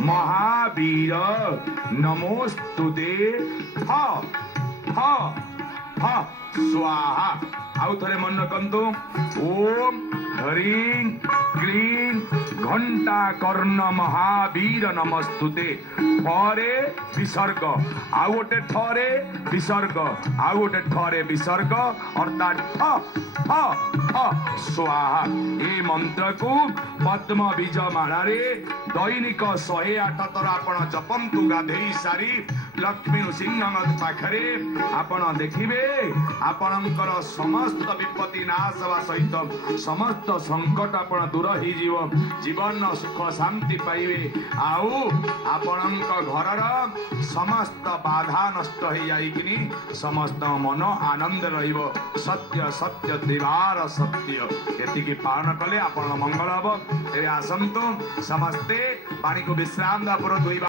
महावीर नमोस्तुते थ थ थ स्वाहा। आउ थरे मन रखंतु ओम ह्रीं क्लीं घंटा कर्ण महावीर नमस्तुते। थरे विसर्ग आउ गोटे थरे विसर्ग आउ गोटे थरे विसर्ग अर्थात थ थ थ स्वाहा। ए मंत्र को पद्म बीज मालारे दैनिक 108 थर आपण जपंतु। गाधेई सारी लक्ष्मी नृसिंह पाखरे आपण देखिबे आपणकर समस्त विपत्ति नाश हवा सहित समस्त संकट आपण दूर हो जीवन सुख शांति पाइबे। आउ आपणक घरर समस्त बाधा नष्ट हो जाइकिनी समस्त मन आनंद रहिबो। सत्य सत्य त्रिवार सत्य एतिकी पालन कले आपण मंगल हब। आसंतु समस्ते पानी को विश्राम दा पर